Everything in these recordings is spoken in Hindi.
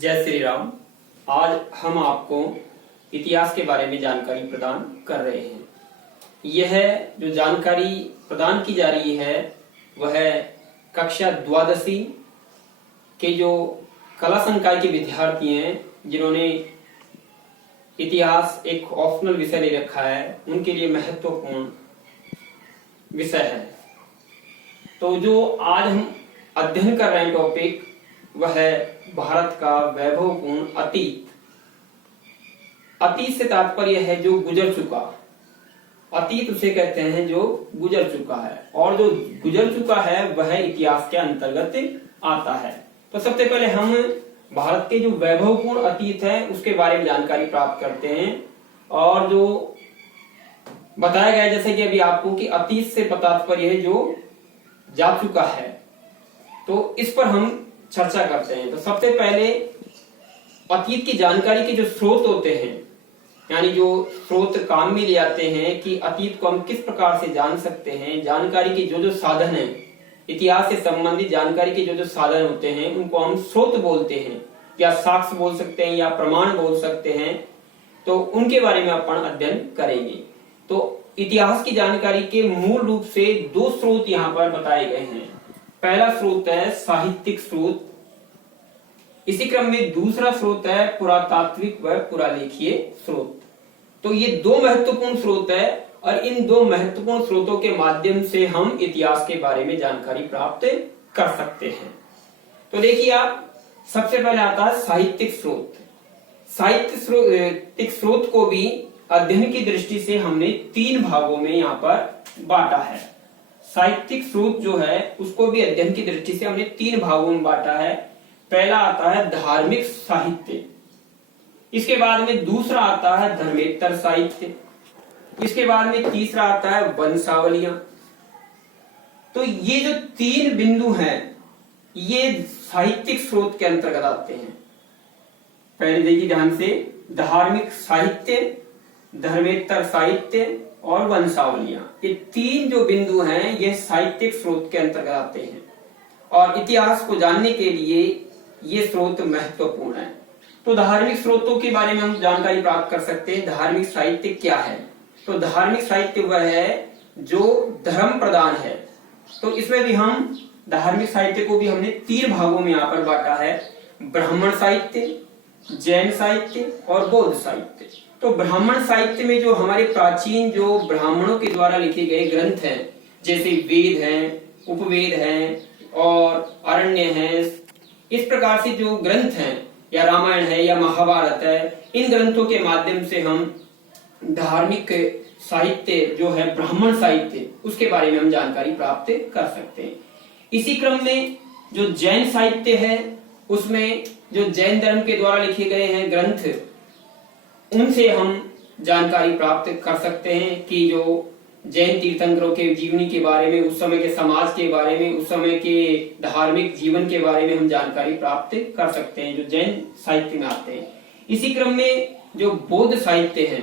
जय श्री राम। आज हम आपको इतिहास के बारे में जानकारी प्रदान कर रहे हैं। यह जो जानकारी प्रदान की जा रही है वह कक्षा द्वादशी के जो कला संकाय के विद्यार्थी हैं जिन्होंने इतिहास एक ऑप्शनल विषय ले रखा है, उनके लिए महत्वपूर्ण विषय है। तो जो आज हम अध्ययन कर रहे हैं टॉपिक वह है भारत का वैभवपूर्ण अतीत। अतीत से तात्पर्य है जो गुजर चुका। अतीत उसे कहते हैं जो गुजर चुका है, और जो गुजर चुका है वह इतिहास के अंतर्गत आता है। तो सबसे पहले हम भारत के जो वैभवपूर्ण अतीत है उसके बारे में जानकारी प्राप्त करते हैं। और जो बताया गया जैसे कि अभी आपको कि अतीत से तात्पर्य है जो जा चुका है, तो इस पर हम चर्चा करते हैं। तो सबसे पहले अतीत की जानकारी के जो स्रोत होते हैं, यानी जो स्रोत काम में ले आते हैं कि अतीत को हम किस प्रकार से जान सकते हैं, जानकारी के जो जो साधन है, इतिहास से संबंधित जानकारी के जो जो साधन होते हैं उनको हम स्रोत बोलते हैं, या साक्ष्य बोल सकते हैं या प्रमाण बोल सकते हैं। तो उनके बारे में अपन अध्ययन करेंगे। तो इतिहास की जानकारी के मूल रूप से दो स्रोत यहाँ पर बताए गए हैं। पहला स्रोत है साहित्यिक स्रोत, इसी क्रम में दूसरा स्रोत है पुरातात्विक व पुरालेखीय स्रोत। तो ये दो महत्वपूर्ण स्रोत है, और इन दो महत्वपूर्ण स्रोतों के माध्यम से हम इतिहास के बारे में जानकारी प्राप्त कर सकते हैं। तो देखिए आप, सबसे पहले आता है साहित्यिक स्रोत। साहित्यिक स्रोत को भी अध्ययन की दृष्टि से हमने तीन भागों में यहाँ पर बांटा है। साहित्यिक स्रोत जो है उसको भी अध्ययन की दृष्टि से हमने तीन भागों में बांटा है। पहला आता है धार्मिक साहित्य, इसके बाद में दूसरा आता है धर्मेत्तर साहित्य, इसके बाद में तीसरा आता है वंशावलियां। तो ये जो तीन बिंदु हैं ये साहित्यिक स्रोत के अंतर्गत आते हैं। पहले देखिए ध्यान से, धार्मिक साहित्य, धर्मेत्तर साहित्य और वंशावलियां, ये तीन जो बिंदु हैं ये साहित्यिक स्रोत के अंतर्गत आते हैं, और इतिहास को जानने के लिए ये स्रोत महत्वपूर्ण है। तो धार्मिक स्रोतों के बारे में हम जानकारी प्राप्त कर सकते हैं। धार्मिक साहित्य क्या है? तो धार्मिक साहित्य वह है जो धर्म प्रधान है। तो इसमें भी हम धार्मिक साहित्य को भी हमने तीन भागों में यहाँ पर बांटा है: ब्राह्मण साहित्य, जैन साहित्य और बौद्ध साहित्य। तो ब्राह्मण साहित्य में जो हमारे प्राचीन जो ब्राह्मणों के द्वारा लिखे गए ग्रंथ हैं, जैसे वेद हैं, उपवेद हैं और अरण्य हैं, इस प्रकार से जो ग्रंथ हैं, या रामायण है या महाभारत है, इन ग्रंथों के माध्यम से हम धार्मिक साहित्य जो है ब्राह्मण साहित्य उसके बारे में हम जानकारी प्राप्त कर सकते हैं। इसी क्रम में जो जैन साहित्य है उसमें जो जैन धर्म के द्वारा लिखे गए हैं ग्रंथ, उनसे हम जानकारी प्राप्त कर सकते हैं कि जो जैन तीर्थंकरों के जीवनी के बारे में, उस समय के समाज के बारे में, उस समय के धार्मिक जीवन के बारे में हम जानकारी प्राप्त कर सकते हैं जो जैन साहित्य में आते हैं। इसी क्रम में जो बौद्ध साहित्य है,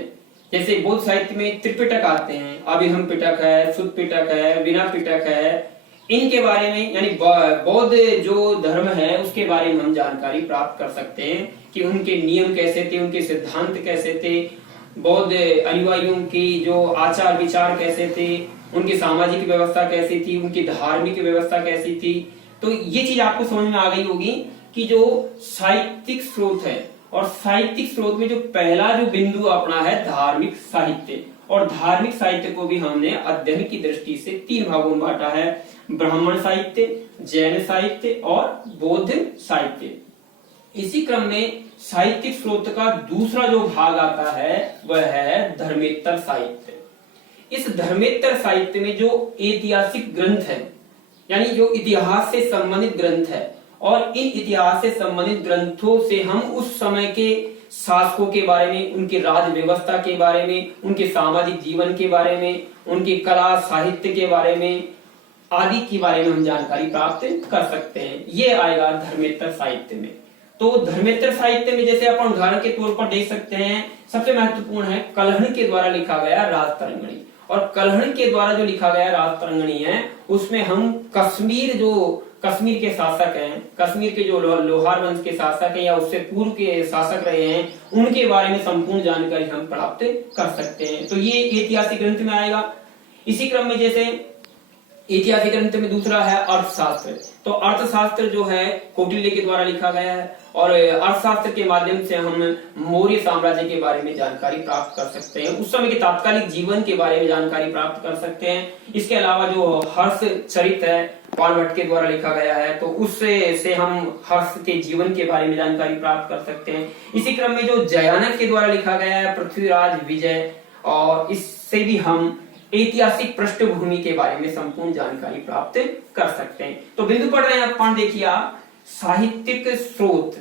जैसे बौद्ध साहित्य में त्रिपिटक आते हैं, अभिधम्म पिटक है, सुत्त पिटक है, विनय पिटक है, इनके बारे में यानी बौद्ध जो धर्म है उसके बारे में हम जानकारी प्राप्त कर सकते हैं कि उनके नियम कैसे थे, उनके सिद्धांत कैसे थे, बौद्ध अनुयायियों की जो आचार विचार कैसे थे, उनकी सामाजिक व्यवस्था कैसी थी, उनकी धार्मिक व्यवस्था कैसी थी। तो ये चीज आपको समझ में आ गई होगी कि जो साहित्यिक स्रोत है, और साहित्यिक स्रोत में जो पहला जो बिंदु अपना है धार्मिक साहित्य, और धार्मिक साहित्य को भी हमने अध्ययन की दृष्टि से तीन भागों में बांटा है: ब्राह्मण साहित्य, जैन साहित्य और बौद्ध साहित्य। इसी क्रम में साहित्यिक स्रोत का दूसरा जो भाग आता है वह है धर्मेत्तर साहित्य। इस धर्मेत्तर साहित्य में जो ऐतिहासिक ग्रंथ है, यानी जो इतिहास से संबंधित ग्रंथ है, और इन इतिहास से संबंधित ग्रंथों से हम उस समय के शासकों के बारे में, उनकी राज व्यवस्था के बारे में, उनके सामाजिक जीवन के बारे में, उनकी कला साहित्य के बारे में आदि के बारे में हम जानकारी प्राप्त कर सकते हैं। ये आएगा धर्मेत्तर साहित्य में। तो धर्मेत्तर साहित्य में जैसे अपन उदाहरण के तौर पर देख सकते हैं, सबसे महत्वपूर्ण है कल्हण के द्वारा लिखा गया राजतरंगिणी। और कल्हण के द्वारा जो लिखा गया राजतरंगिणी है उसमें हम कश्मीर जो कश्मीर के शासक हैं, कश्मीर के जो लोहार वंश के शासक हैं या उससे पूर्व के शासक रहे हैं, उनके बारे में संपूर्ण जानकारी हम प्राप्त कर सकते हैं। तो ये ऐतिहासिक ग्रंथ में आएगा। इसी क्रम में जैसे ऐतिहासिक ग्रंथ में दूसरा है अर्थशास्त्र। तो अर्थशास्त्र जो है कौटिल्य के द्वारा लिखा गया है और अर्थशास्त्र के माध्यम से हम मौर्य साम्राज्य के बारे में जानकारी प्राप्त कर सकते हैं, उस समय के तात्कालिक जीवन के बारे में जानकारी प्राप्त कर सकते हैं। इसके अलावा जो हर्ष चरित है बाणभट्ट के द्वारा लिखा गया है, तो उससे हम हर्ष के जीवन के बारे में जानकारी प्राप्त कर सकते हैं। इसी क्रम में जो जयानक के द्वारा लिखा गया है पृथ्वीराज विजय, और इससे भी हम ऐतिहासिक पृष्ठभूमि के बारे में संपूर्ण जानकारी प्राप्त कर सकते हैं। तो बिंदु पढ़ रहे हैं अपन, देखिए आप, साहित्यिक स्रोत।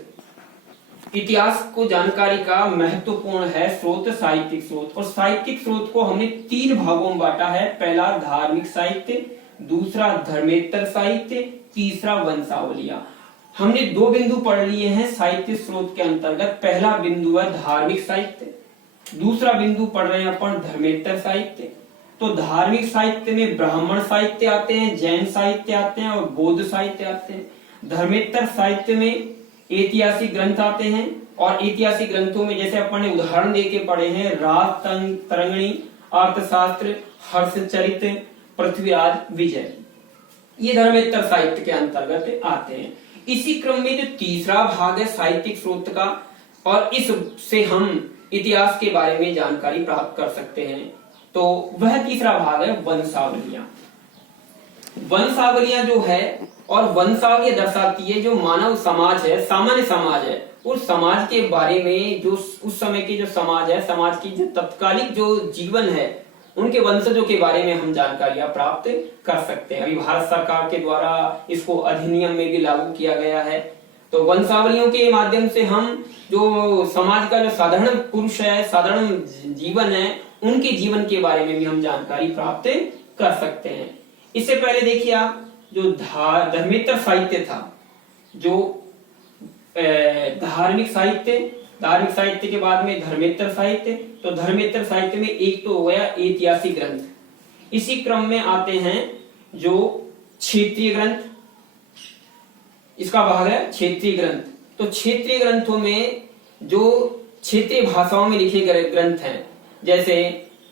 इतिहास को जानकारी का महत्वपूर्ण है स्रोत साहित्यिक स्रोत, और साहित्यिक स्रोत को हमने 3 भागों में बांटा है। पहला धार्मिक साहित्य, दूसरा धर्मेतर साहित्य, तीसरा वंशावलियां। हमने 2 बिंदु पढ़ लिए हैं साहित्य स्रोत के अंतर्गत। पहला बिंदु है धार्मिक साहित्य, दूसरा बिंदु पढ़ रहे हैं अपन धर्मेतर साहित्य। तो धार्मिक साहित्य में ब्राह्मण साहित्य आते हैं, जैन साहित्य आते हैं और बौद्ध साहित्य आते हैं। धर्मेतर साहित्य में ऐतिहासिक ग्रंथ आते हैं, और ऐतिहासिक ग्रंथों में जैसे अपन ने उदाहरण देके पढ़े हैं राज तरंगिणी, अर्थशास्त्र, हर्षचरित, पृथ्वीराज विजय, ये धर्मेतर साहित्य के अंतर्गत आते हैं। इसी क्रम में जो तीसरा भाग है साहित्यिक स्रोत का, और इससे हम इतिहास के बारे में जानकारी प्राप्त कर सकते हैं, तो वह तीसरा भाग है वंशावलियां। वंशावलियां जो है, और वंशावलियां दर्शाती है जो मानव समाज है, सामान्य समाज है, उस समाज के बारे में, जो उस समय के जो समाज है, समाज की जो तत्कालिक जो जीवन है, उनके वंशजों के बारे में हम जानकारियां प्राप्त कर सकते हैं। अभी भारत सरकार के द्वारा इसको अधिनियम में भी लागू किया गया है। तो वंशावलियों के माध्यम से हम जो समाज का जो साधारण पुरुष है, साधारण जीवन है, उनके जीवन के बारे में भी हम जानकारी प्राप्त कर सकते हैं। इससे पहले देखिए आप, जो धर्मेतर साहित्य था, जो धार्मिक साहित्य के बाद में धर्मेतर साहित्य, तो धर्मेतर साहित्य में एक तो हो गया ऐतिहासिक ग्रंथ। इसी क्रम में आते हैं जो क्षेत्रीय ग्रंथ, इसका भाग है क्षेत्रीय ग्रंथ। तो क्षेत्रीय ग्रंथों में जो क्षेत्रीय भाषाओं में लिखे गए ग्रंथ हैं, जैसे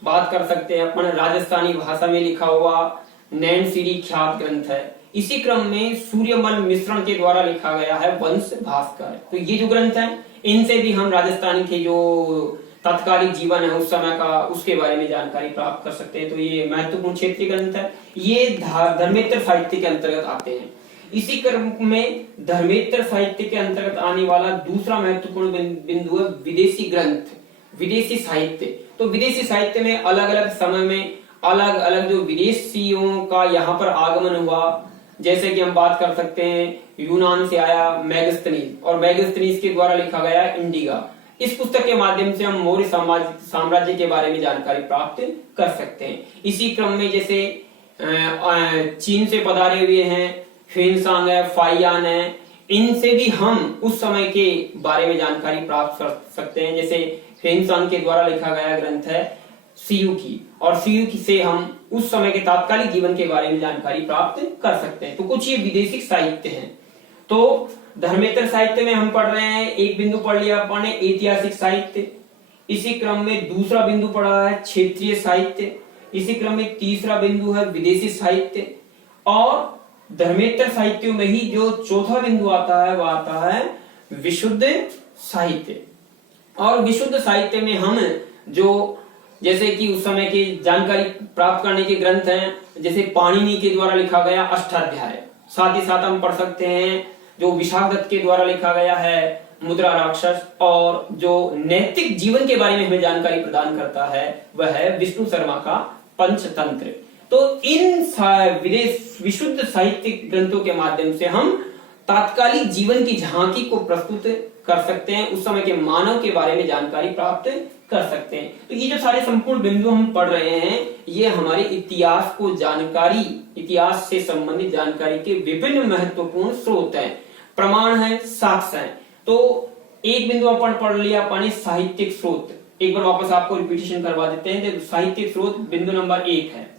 बात कर सकते हैं अपन राजस्थानी भाषा में लिखा हुआ नैनसिरी ख्यात ग्रंथ है। इसी क्रम में सूर्यमल मिश्रण के द्वारा लिखा गया है वंश भास्कर। तो ये जो ग्रंथ हैं, इनसे भी हम राजस्थान के जो तत्कालिक जीवन है उस समय का, उसके बारे में जानकारी प्राप्त कर सकते हैं। तो ये महत्वपूर्ण क्षेत्रीय ग्रंथ है, ये धर्मेतर साहित्य के अंतर्गत आते हैं। इसी क्रम में धर्मेतर साहित्य के अंतर्गत आने वाला दूसरा महत्वपूर्ण बिंदु है विदेशी ग्रंथ, विदेशी साहित्य। तो विदेशी साहित्य में अलग अलग समय में अलग अलग जो विदेशियों का यहाँ पर आगमन हुआ, जैसे कि हम बात कर सकते हैं यूनान से आया मैगस्थनीज, और मैगस्थनीज के द्वारा लिखा गया इंडिगा। इस पुस्तक के माध्यम से हम मौर्य साम्राज्य के बारे में जानकारी प्राप्त कर सकते हैं। इसी क्रम में जैसे चीन से पधारे हुए हैं ह्वेनसांग है, फाइयान है, इनसे भी हम उस समय के बारे में जानकारी प्राप्त कर सकते हैं। जैसे ह्वेनसांग के द्वारा लिखा गया ग्रंथ है सियुकी, और सियुकी से हम उस समय के तात्कालिक जीवन के बारे में जानकारी प्राप्त कर सकते हैं। तो कुछ ये विदेशी साहित्य हैं। तो धर्मेतर साहित्य में हम पढ़ रहे हैं, एक बिंदु पढ़ लिया अपन ने ऐतिहासिक साहित्य। इसी क्रम में दूसरा बिंदु पढ़ा है क्षेत्रीय साहित्य। इसी क्रम में तीसरा बिंदु है विदेशी साहित्य, और धर्मेतर साहित्यों में ही जो चौथा बिंदु आता है वह आता है विशुद्ध साहित्य। और विशुद्ध साहित्य में हम जो जैसे कि उस समय की जानकारी प्राप्त करने के ग्रंथ हैं, जैसे पाणिनि के द्वारा लिखा गया अष्टाध्याय, साथ ही साथ हम पढ़ सकते हैं जो विशाखदत्त के द्वारा लिखा गया है मुद्रा राक्षस, और जो नैतिक जीवन के बारे में हमें जानकारी प्रदान करता है वह है विष्णु शर्मा का पंचतंत्र। तो इन विशुद्ध साहित्यिक ग्रंथों के माध्यम से हम तात्कालिक जीवन की झांकी को प्रस्तुत कर सकते हैं, उस समय के मानव के बारे में जानकारी प्राप्त कर सकते हैं। तो ये जो सारे संपूर्ण बिंदु हम पढ़ रहे हैं, ये हमारे इतिहास को जानकारी, इतिहास से संबंधित जानकारी के विभिन्न महत्वपूर्ण स्रोत हैं, प्रमाण है, साक्ष्य है। तो एक बिंदु अपन पढ़ लिया अपने साहित्यिक स्रोत, एक बार वापस आपको रिपीटेशन करवा देते हैं। साहित्यिक स्रोत बिंदु नंबर 1 है,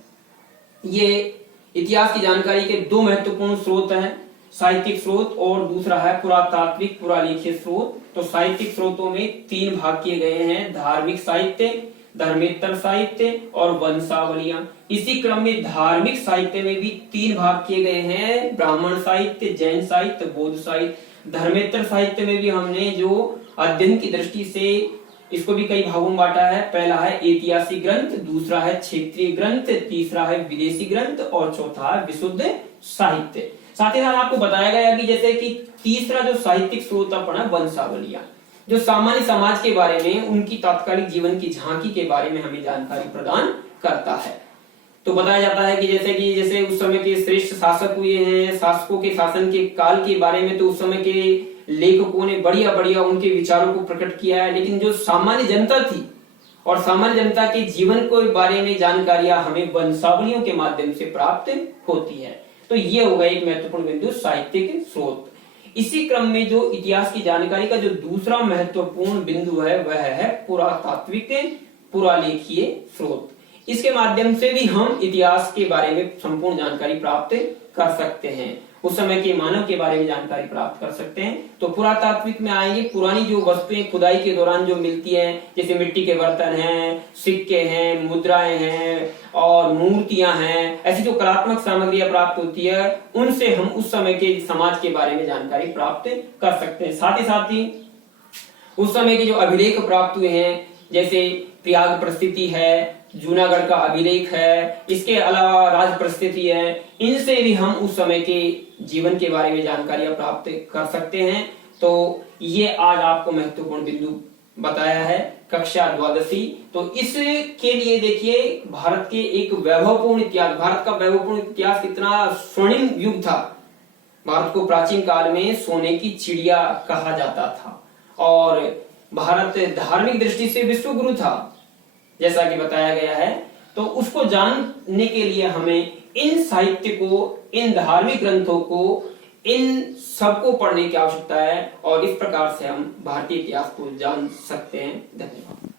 ये इतिहास की जानकारी के 2 महत्वपूर्ण स्रोत हैं, साहित्यिक स्रोत और दूसरा है पुरातात्विक पुरालेखीय स्रोत। तो साहित्यिक स्रोतों में 3 भाग किए गए हैं, धार्मिक साहित्य, धर्मेतर साहित्य और वंशावलियां। इसी क्रम में धार्मिक साहित्य में भी 3 भाग किए गए हैं, ब्राह्मण साहित्य, जैन साहित्य, बौद्ध साहित्य। धर्मेतर साहित्य में भी हमने जो अध्ययन की दृष्टि से इसको भी कई भागों में बांटा है। पहला है ऐतिहासिक ग्रंथ, दूसरा है क्षेत्रीय ग्रंथ, तीसरा है विदेशी ग्रंथ और चौथा है विशुद्ध साहित्य। साथ ही साथ आपको बताया गया कि जैसे कि तीसरा जो साहित्यिक स्रोत अपना वंशावलियां, जो सामान्य समाज के बारे में, उनकी तात्कालिक जीवन की झांकी के बारे में हमें जानकारी प्रदान करता है। तो बताया जाता है कि जैसे उस समय के श्रेष्ठ शासक हुए हैं, शासकों के शासन के काल के बारे में तो उस समय के लेखकों ने बढ़िया बढ़िया उनके विचारों को प्रकट किया है, लेकिन जो सामान्य जनता थी और सामान्य जनता के जीवन के बारे में जानकारियां हमें वंशावलियों के माध्यम से प्राप्त होती है। तो ये होगा एक महत्वपूर्ण बिंदु साहित्यिक स्रोत। इसी क्रम में जो इतिहास की जानकारी का जो दूसरा महत्वपूर्ण बिंदु है वह है पुरातात्विक पुरालेखीय स्रोत। इसके माध्यम से भी हम इतिहास के बारे में संपूर्ण जानकारी प्राप्त कर सकते हैं, उस समय के मानव के बारे में जानकारी प्राप्त कर सकते हैं। तो पुरातात्विक में आएंगे पुरानी जो वस्तुएं खुदाई के दौरान जो मिलती हैं, जैसे मिट्टी के बर्तन हैं, सिक्के हैं, मुद्राएं हैं और मूर्तियां हैं, ऐसी जो कलात्मक सामग्रियां प्राप्त होती है, उनसे हम उस समय के समाज के बारे में जानकारी प्राप्त कर सकते हैं। साथ ही उस समय के जो अभिलेख प्राप्त हुए हैं, जैसे प्रयाग परिस्थिति है, जूनागढ़ का अभिलेख है, इसके अलावा राज परिस्थिति है, इनसे भी हम उस समय के जीवन के बारे में जानकारियां प्राप्त कर सकते हैं। तो ये आज आपको महत्वपूर्ण बिंदु बताया है कक्षा 12वीं। तो इसके लिए देखिए भारत के एक वैभवपूर्ण इतिहास, भारत का वैभवपूर्ण इतिहास इतना स्वर्णिम युग था। भारत को प्राचीन काल में सोने की चिड़िया कहा जाता था और भारत धार्मिक दृष्टि से विश्व गुरु था, जैसा कि बताया गया है। तो उसको जानने के लिए हमें इन साहित्य को, इन धार्मिक ग्रंथों को, इन सबको पढ़ने की आवश्यकता है और इस प्रकार से हम भारतीय इतिहास को जान सकते हैं। धन्यवाद।